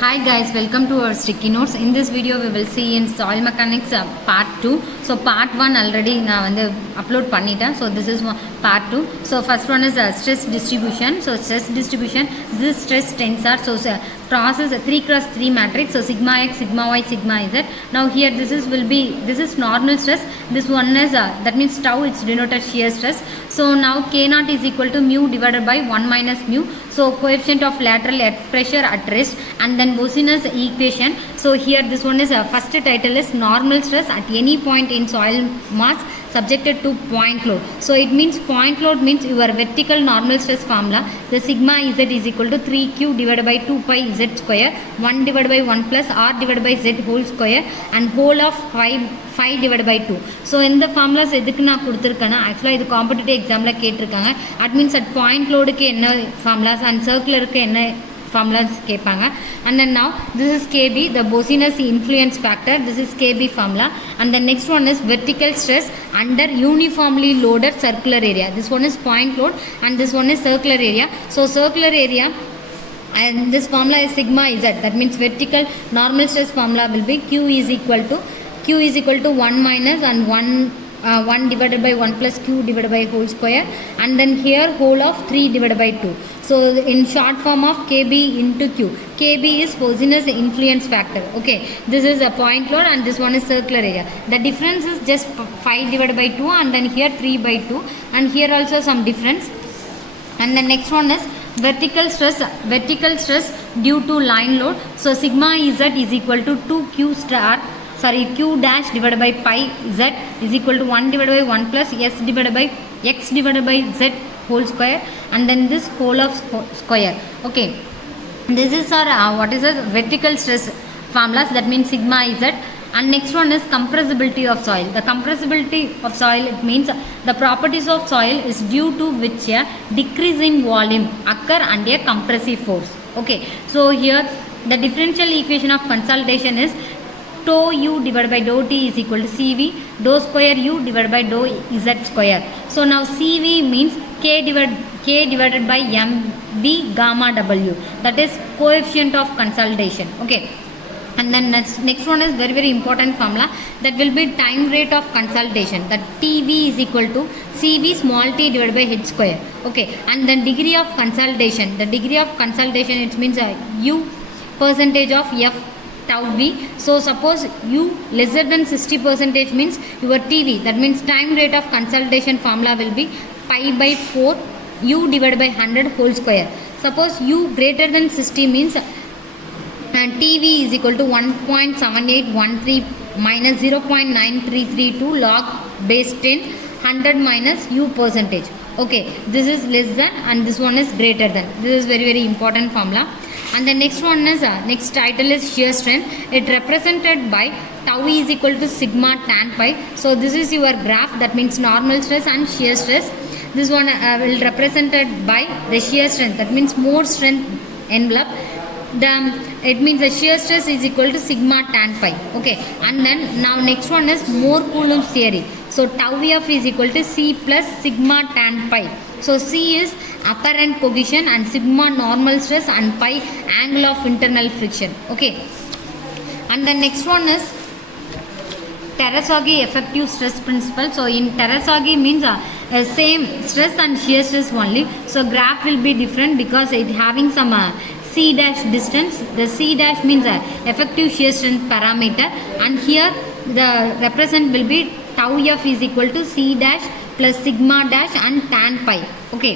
Hi guys, welcome to our sticky notes. In this video we will see in soil mechanics part 2. So part 1 already na vande upload panniten. So this is part 2. So first one is stress distribution. So stress distribution, this stress tensor. So process 3x3 matrix. So sigma x, sigma y, sigma z. Now here this is normal stress. This one is that means tau, it's denoted shear stress. So now K naught is equal to mu divided by 1 minus mu. So coefficient of lateral pressure at rest, and then Bossinus equation. So here this one is first title is normal stress at any point in soil mass subjected to point load. So it means point load means your vertical normal stress formula. The sigma z is equal to 3q divided by 2 pi z square, 1 divided by 1 plus r divided by z whole square, and whole of 5 divided by 2. So in the formulas எதுக்கு நான் கொடுத்திருக்கேனா actually இது காம்படிட்டிவ் எக்ஸாம்ல கேட்டிருக்காங்க. That means at point load க்கு என்ன formulas and circular க்கு என்ன formulas கேட்பாங்க. And then now this is KB, the Bossinus influence factor. This is KB formula. And the next one is vertical stress under uniformly loaded circular area. This one is point load and this one is circular area. So circular area, and this formula is sigma z. That means vertical normal stress formula will be Q is equal to 1 minus and 1 divided by 1 plus Q divided by whole square, and then here whole of 3 divided by 2. So in short form of KB into Q. KB is Bossinus influence factor. Okay, this is a point load and this one is circular area. The difference is just 5 divided by 2 and then here 3 by 2, and here also some difference. And the next one is vertical stress due to line load. So sigma z is equal to 2q q dash divided by pi z is equal to 1 divided by 1 plus s divided by x divided by z whole square, and then this whole of square. Okay, this is our what is the vertical stress formulas, that means sigma z. And next one is compressibility of soil. The compressibility of soil, it means the properties of soil is due to which a decrease in volume occur under compressive force. Okay, so here the differential equation of consolidation is tau u divided by dou t is equal to CV, dou square u divided by dou z square. So now CV means K divided by mv gamma w, that is coefficient of consolidation. Okay, and then next one is very important formula, that will be time rate of consolidation, that TV is equal to CV small t divided by h square. Okay, and then degree of consolidation, the degree of consolidation, it means u percentage of f tau v. So suppose u lesser than 60% means your TV, that means time rate of consolidation formula will be pi by 4 u divided by 100 whole square. Suppose u greater than 60 means TV is equal to 1.7813 minus 0.9332 log base 10 100 minus u percentage. Okay, this is less than and this one is greater than. This is very important formula. And the next one is next title is shear strength. It represented by tau is equal to sigma tan pi. So this is your graph, that means normal stress and shear stress. This one will represented by the shear strength, that means more strength envelope. It means the shear stress is equal to sigma tan pi. Okay, and then now next one is more Coulombs theory. So tau f is equal to C plus sigma tan pi. So C is apparent cohesion and sigma normal stress and pi angle of internal friction. Okay, and the next one is Terasaki effective stress principle. So in Terasaki means same stress and shear stress only. So graph will be different because it having some C dash distance. The C dash means effective shear strength parameter, and here the represent will be tau f is equal to C dash plus sigma dash and tan pi. Okay,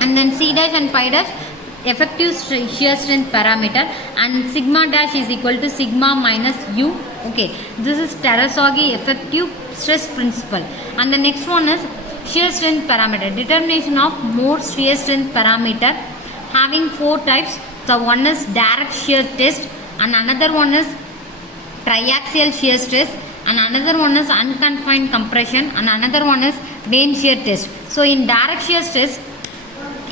and then C dash and pi dash effective shear strength parameter, and sigma dash is equal to sigma minus u. Okay, this is Terasaki effective stress principle. And the next one is shear strength parameter, determination of more shear strength parameter, having 4 types. So one is direct shear test, and another one is triaxial shear stress, and another one is unconfined compression, and another one is Vane shear test. So in direct shear stress,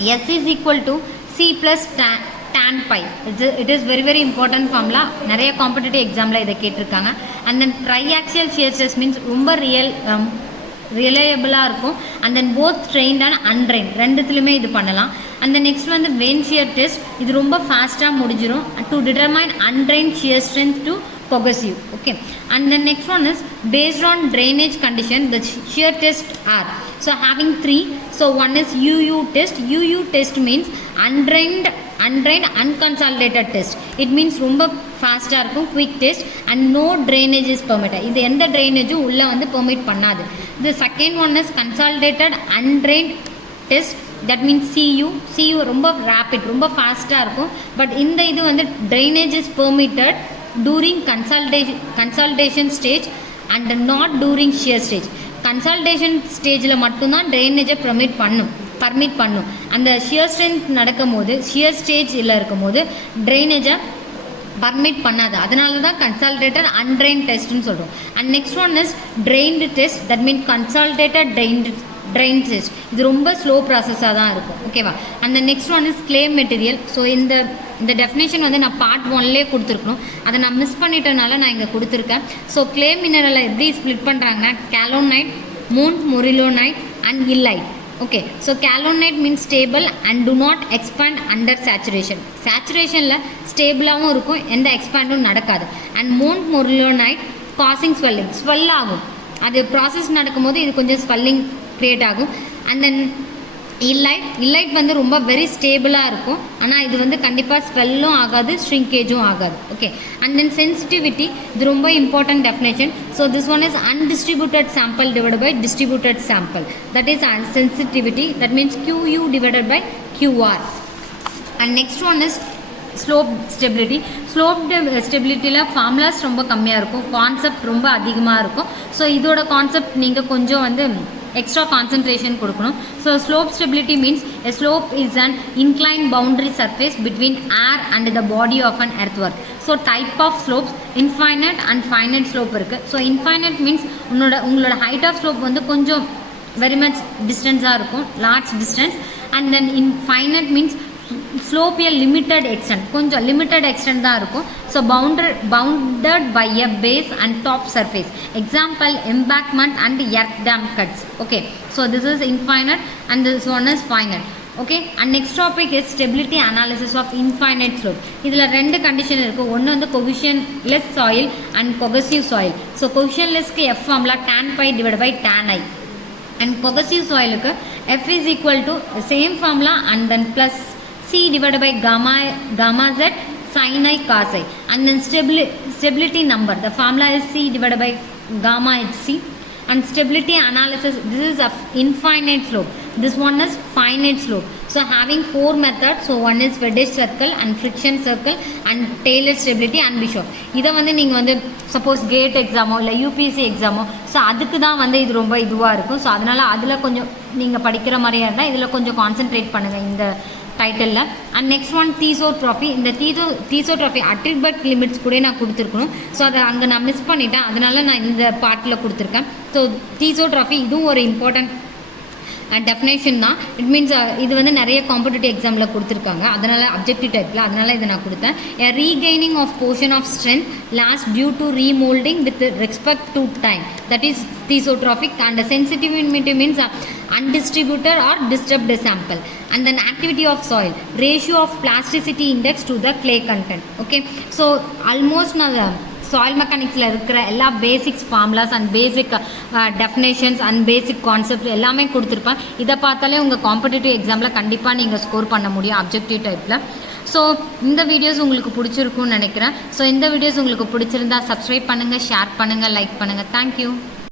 S is equal to C plus tan pi. It is very important formula. நிறைய காம்படிட்டிவ் எக்ஸாம்ல இதை கேட்டிருக்காங்க. And then triaxial shear stress means ரொம்ப ரிலையபிளாக இருக்கும். And then both trained and untrained ரெண்டுத்துலையுமே இது பண்ணலாம். அந்த நெக்ஸ்ட் வந்து வெயின் ஷியர் டெஸ்ட், இது ரொம்ப ஃபாஸ்ட்டாக முடிஞ்சிடும். To determine untrained shear strength to cohesive. Okay, and the next one is based on drainage condition the shear test are so having 3. So one is UU test. UU test means undrained unconsolidated test. It means ரொம்ப ஃபாஸ்ட்டாக இருக்கும், quick test and no drainage is permitted. இது எந்த ட்ரைனேஜும் உள்ளே வந்து பெர்மிட் பண்ணாது. The second one is consolidated undrained test. That means CU ரொம்ப ரேப்பிட், ரொம்ப ஃபாஸ்ட்டாக இருக்கும். பட் இந்த இது வந்து drainage is permitted during consolidation stage and not during shear stage. Consolidation ஸ்டேஜில் மட்டும்தான் ட்ரைனேஜை பர்மிட் பண்ணும். அந்த ஷியர் ஸ்ட்ரென்த் நடக்கும் போது, ஷியர் ஸ்டேஜில் இருக்கும் போது ட்ரைனேஜை பர்மிட் பண்ணாது. அதனால தான் கன்சால்டேட்டட் அன்ட்ரெயின் டெஸ்ட்னு சொல்கிறோம். And next one is trained test. That mean consolidated train test. இது ரொம்ப ஸ்லோ ப்ராசஸாக தான் இருக்கும். ஓகேவா? அந்த next one is clay material. So இந்த டெஃபினேஷன் வந்து நான் பார்ட் 1லேயே கொடுத்துருக்கணும். அதை நான் மிஸ் பண்ணிட்டனால நான் இங்கே கொடுத்துருக்கேன். ஸோ கிளே மினரலை எப்படி ஸ்ப்ளிட் பண்ணுறாங்கன்னா kaolinite, montmorillonite and illite. Okay, so kaolinite means stable and do not expand under saturation. சேச்சுரேஷனில் ஸ்டேபிளாகவும் இருக்கும், எந்த எக்ஸ்பேண்டும் நடக்காது. அண்ட் மொரிலோனைட் காசிங் ஸ்வெல் ஆகும். அது ப்ராசஸ் நடக்கும்போது இது கொஞ்சம் ஸ்வெல்லிங் க்ரியேட் ஆகும். அண்ட் தென் இல்லைட் வந்து ரொம்ப வெரி ஸ்டேபிளாக இருக்கும். ஆனால் இது வந்து கண்டிப்பாக ஸ்வெல்லும் ஆகாது, ஷ்ரிங்கேஜும் ஆகாது. ஓகே, அண்ட் தென் சென்சிட்டிவிட்டி, இது ரொம்ப important definition. So this one is undistributed sample divided by distributed sample. That is sensitivity. That means QU divided by QR. And next one is slope stability. ஸ்டெபிலிட்டியில் formulas ரொம்ப கம்மியாக இருக்கும், கான்செப்ட் ரொம்ப அதிகமாக இருக்கும். ஸோ இதோட கான்செப்ட் நீங்கள் கொஞ்சம் வந்து extra concentration கொடுக்கணும். So slope stability means a slope is an inclined boundary surface between air and the body of an earthwork. So type of slopes infinite and finite slope இருக்கு. So infinite means உங்களோட height of slope வந்து கொஞ்சம் very much distance-ஆக இருக்கும், large distance. And then infinite means slope a limited extent, கொஞ்சம் limited extent தான் இருக்கும். So bounded by a base and top surface. Example embankment and earth dam cuts. Okay, so this is infinite and this one is finite. Okay, and next topic is stability analysis of infinite slope. இதில் 2 condition இருக்குது. ஒன்று வந்து cohesionless soil and cohesive soil. So கொஹிஷன்லெஸ்க்கு F formula tan pi divide by tan I. And கொகசிவ் சாயிலுக்கு F is equal to same formula and then plus C divided by gamma z sin I cos I. And then stability number, the formula is C divided by gamma HC. And stability analysis, this is a infinite slope, this one is finite slope. So having 4 methods. So one is wedge circle and friction circle and Taylor stability and Bishop. இதை வந்து நீங்கள் வந்து suppose gate எக்ஸாமோ இல்லை UPSC எக்ஸாமோ, ஸோ அதுக்கு தான் வந்து இது ரொம்ப இதுவாக இருக்கும். ஸோ அதனால் அதில் கொஞ்சம் நீங்கள் படிக்கிற மாதிரியா இருந்தால் இதில் கொஞ்சம் கான்சென்ட்ரேட் பண்ணுங்கள் இந்த டைட்டிலில். And next one thixotropy. இந்த தீசோட்ராஃபி அட்ரிபியூட் லிமிட்ஸ் கூட நான் கொடுத்துருக்கணும். ஸோ அதை அங்கே நான் மிஸ் பண்ணிட்டேன், அதனால நான் இந்த பார்ட்டில் கொடுத்துருக்கேன். ஸோ தீசோட்ராஃபி இதுவும் ஒரு இம்பார்ட்டன்ட் டெஃபினேஷன் தான். இட் மீன்ஸ் இது வந்து நிறைய காம்படிட்டிவ் எக்ஸாமில் கொடுத்துருக்காங்க, அதனால் அப்ஜெக்டிவ் டைப்பில், அதனால் இதை நான் கொடுத்தேன். A regaining of portion of strength lasts due to remolding with respect to time. That is thesotrophic. And the sensitivity means undistributed or disturbed sample. And then activity of soil, ratio of plasticity index to the clay content. Okay, so almost now soil மெக்கானிக்ஸில் இருக்கிற எல்லா basics formulas and basic definitions and basic concept எல்லாமே கொடுத்துருப்பேன். இதை பார்த்தாலே உங்கள் காம்படிட்டிவ் எக்ஸாமில் கண்டிப்பாக நீங்கள் ஸ்கோர் பண்ண முடியும் அப்ஜெக்டிவ் டைப்பில். ஸோ இந்த வீடியோஸ் உங்களுக்கு பிடிச்சிருக்குன்னு நினைக்கிறேன். ஸோ இந்த வீடியோஸ் உங்களுக்கு பிடிச்சிருந்தா சப்ஸ்கிரைப் பண்ணுங்கள், ஷேர் பண்ணுங்கள், லைக் பண்ணுங்கள். தேங்க்யூ.